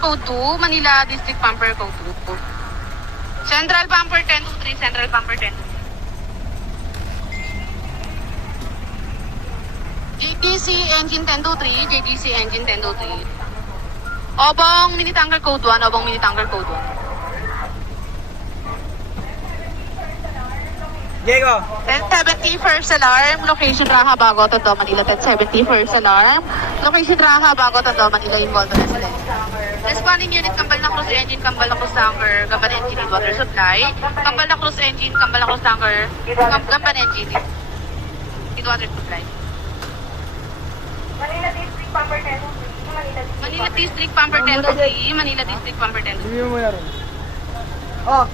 Code 2, Manila District Pumper Code 2. Central Pumper 1023, Central Pumper 1023. JTC Engine 1023, JTC Engine 1023. Obong Mini-Tanker Code 1, Obong Mini-Tanker Code 1. Diego. 1070 first alarm, location Raha Bago, Tondo, Manila. 1070 first alarm, location Raha Bago, Tondo, Manila. Involved residence. Responding unit, Kambal na Cruise Engine, Kambal na Cruise Tanker, Gamban Engine, need water supply. Kambal na Cruise Engine, Kambal na Cruise Tanker, Gamban Engine, need water supply. Manila District Pumper 1023. Manila District Pumper 1023, Manila District Pumper 1023. Review mo na rin. Oh,